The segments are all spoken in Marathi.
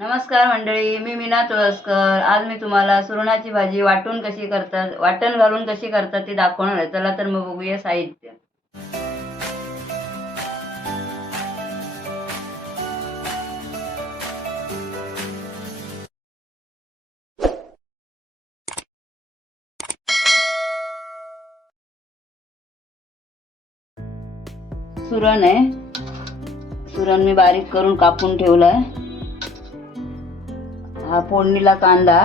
नमस्कार मंडळी, मी मीना तुळसकर. आज मी तुम्हाला सुरणाची भाजी वाटण घालून कशी करतात ती दाखवणार आहे. चला तर मग बघूया साहित्य. सुरण आहे. सुरण मी बारीक करून कापून ठेवलाय. हा फोडणीला कांदा,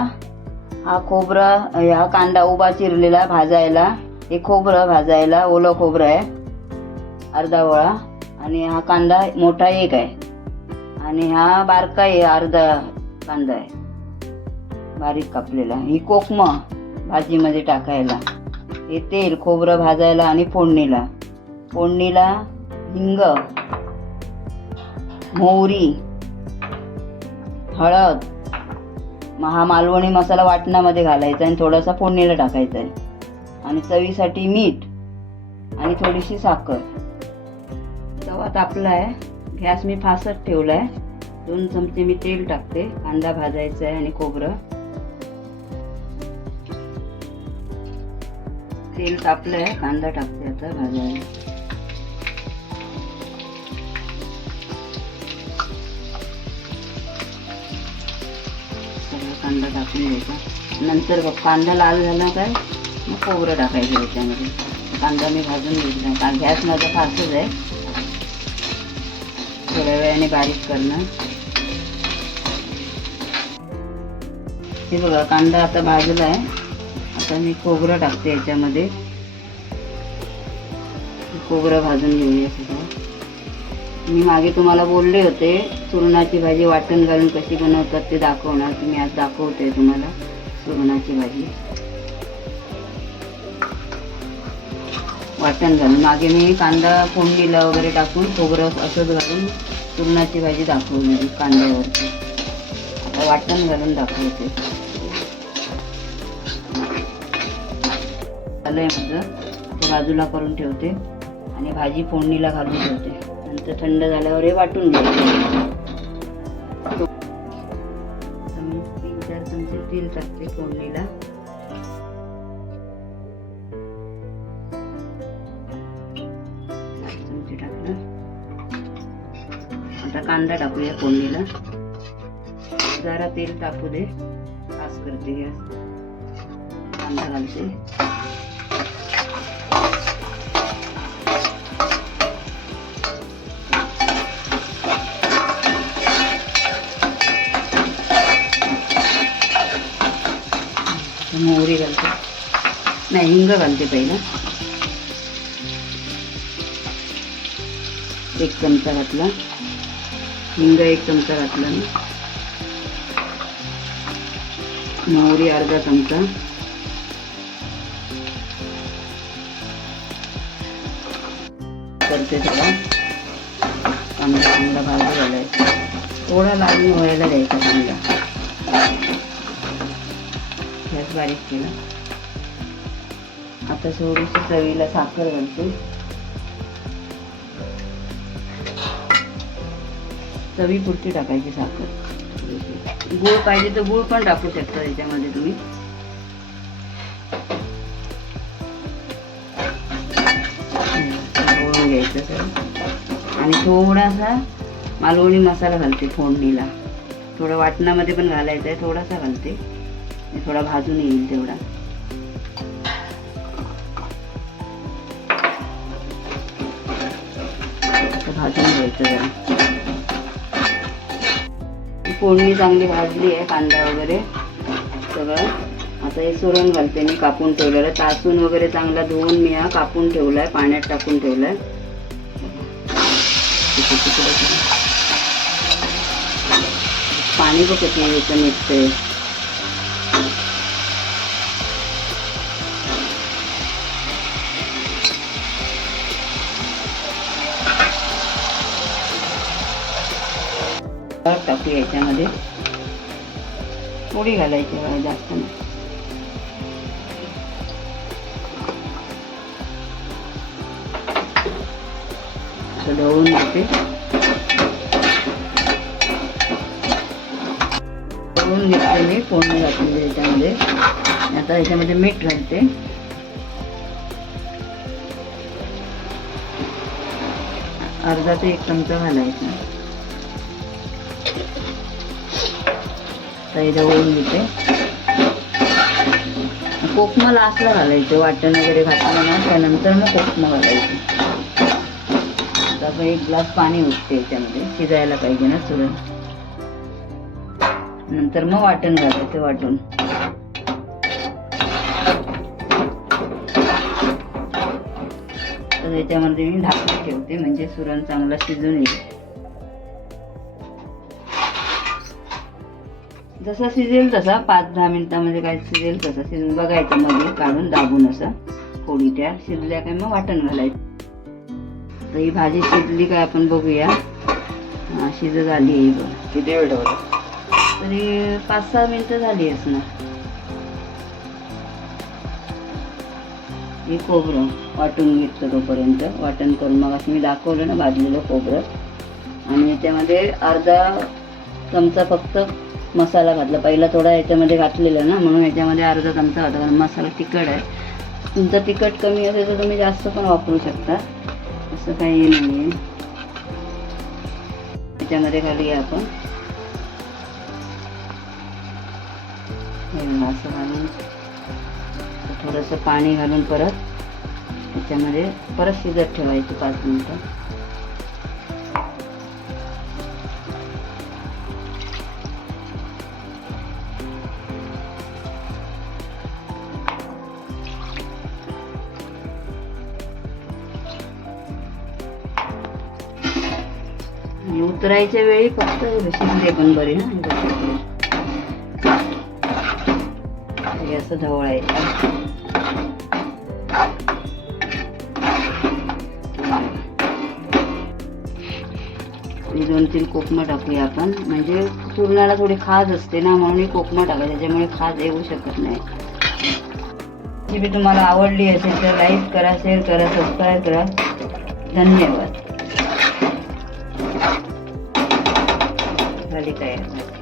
हा खोबरा, हा कांदा उभा चिरलेला भाजायला, हे खोबरं भाजायला, ओलं खोबरं आहे अर्धा वळा, आणि हा कांदा मोठा एक आहे, आणि हा बारका आहे अर्धा कांदा आहे बारीक कापलेला. ही कोकमं भाजीमध्ये टाकायला, हे तेल खोबरं भाजायला आणि फोडणीला हिंग, मोहरी, हळद, हा मालवणी मसाला वाटणामध्ये घालायचा आणि थोडासा फोडणीला टाकायचा आहे, आणि चवीसाठी मीठ आणि थोडीशी साखर. तवा तापला आहे, गॅस मी फास्ट ठेवला आहे. 2 चमचे मी तेल टाकते. कांदा भाजायचा आहे आणि खोबरं. तेल तापलं आहे, कांदा टाकते आता भाजायला. कांदा टाकून द्यायचा. नंतर बघ कांदा लाल झाला काय मग खोबरं टाकायचं याच्यामध्ये. कांदा मी भाजून घेतला. गॅस माझा फास्टच आहे. थोड्या वेळाने बारीक करणं. हे बघा कांदा आता भाजला आहे. आता मी खोबरं टाकते याच्यामध्ये. खोबरं भाजून घेऊया सुद्धा. मी मागे तुम्हाला बोलले होते सुरणाची भाजी वाटण घालून कशी बनवतात ते दाखवणार. मी आज दाखवते तुम्हाला सुरणाची भाजी वाटण घालून. मागे मी कांदा फोडणीला वगैरे टाकून खोबरं असंच घालून सुरणाची भाजी दाखवली कांद्यावरती. आता वाटण घालून दाखवते. झालंय माझं. ते बाजूला करून ठेवते आणि भाजी फोडणीला घालून ठेवते. नंतर थंड झाल्यावर हे वाटून घ्यायचं. 3-4 चमचे तेल टाकते फोडणीला. चमचे टाकलं. आता कांदा टाकूया फोडणीला. जरा तेल टाकू दे. पास करते गॅस. कांदा घालते. मोहरी घालते. नाही, हिंग घालते पहिला. 1 चमचा घातला हिंग. 1 चमचा घातला मी. मोहरी अर्धा चमचा. करते थोडा. कांदा भाजून घालायचा. थोडा लाल व्हायला द्यायचा कांदा. गॅस बारीक केला. आता थोडीशी चवीला साखर घालते. चवीपुरती टाकायची साखर. गूळ पाहिजे तर गूळ पण टाकू शकता त्याच्यामध्ये तुम्ही. ढवळून घ्यायचं सगळं. आणि थोडासा मालवणी मसाला घालते फोडणीला. थोडं वाटणामध्ये पण घालायचं आहे. थोडासा घालते. थोडा भाजून येईल तेवढा. भाजून घ्यायचं जरा. फोडणी चांगली भाजली आहे. कांदा वगैरे सगळं. आता हे सुरण घालते मी कापून ठेवलेलं. तासून वगैरे चांगला धुवून मी हा कापून ठेवलाय. पाण्यात टाकून ठेवलाय. पाणी बघ किती याचं निघतंय. टाकू याच्यामध्ये. थोडी घालायची, जास्त नाही. ढवळून घेते. तळून घेतले मी, फोडणी घातलेली याच्यामध्ये. आता याच्यामध्ये मीठ घालते. अर्धा ते 1 चमचा घालायचा. तर ढवळून घेते. कोकमा लास्टला घालायचं, वाटण वगैरे घातलं ना त्यानंतर मग कोकमा घालायचं. आता 1 ग्लास पाणी उठते याच्यामध्ये, शिजायला पाहिजे ना सुरण. नंतर मग वाटण घालायचं वाटून. तर याच्यामध्ये मी ढाकून ठेवते म्हणजे सुरण चांगला शिजून येईल. जसा शिजेल तसा 5-10 मिनिटामध्ये काय शिजेल तसा शिजून बघायचं, मध्ये काढून दाबून असं थोडी. त्या शिजल्या काय मग वाटण घालायचं. तर ही भाजी शिजली काय आपण बघूया. शिजत आली आहे बघ. किती वेळ ठेवतो? तरी 5-6 मिनिटं झाली असणार. हे खोबरं वाटून घेतलं तोपर्यंत. वाटण करून मग असं मी दाखवलं ना भाजलेलं खोबरं. आणि याच्यामध्ये अर्धा चमचा फक्त मसाला घातला. पहिला थोडा याच्यामध्ये घातलेला ना, म्हणून याच्यामध्ये अर्धा चमचा घातला, कारण मसाला तिखट आहे. तुमचा तिखट कमी असेल तर तुम्ही जास्त पण वापरू शकता, असं काही नाही आहे. याच्यामध्ये घालूया आपण असं घालून थोडंसं पाणी घालून परत त्याच्यामध्ये परत शिजत ठेवायचं 5 मिनिटं. उतरायच्या वेळी फक्त शिजले पण बरे ना. हे असं ढवळायचं. 2-3 कोकमं टाकूया आपण, म्हणजे पुरणाला थोडी खाज असते ना, म्हणून कोकमं टाकायचं, त्याच्यामुळे खाज येऊ शकत नाही. रेसिपी तुम्हाला आवडली असेल तर लाईक करा, शेअर करा, सबस्क्राईब करा. धन्यवाद. झाली तयार.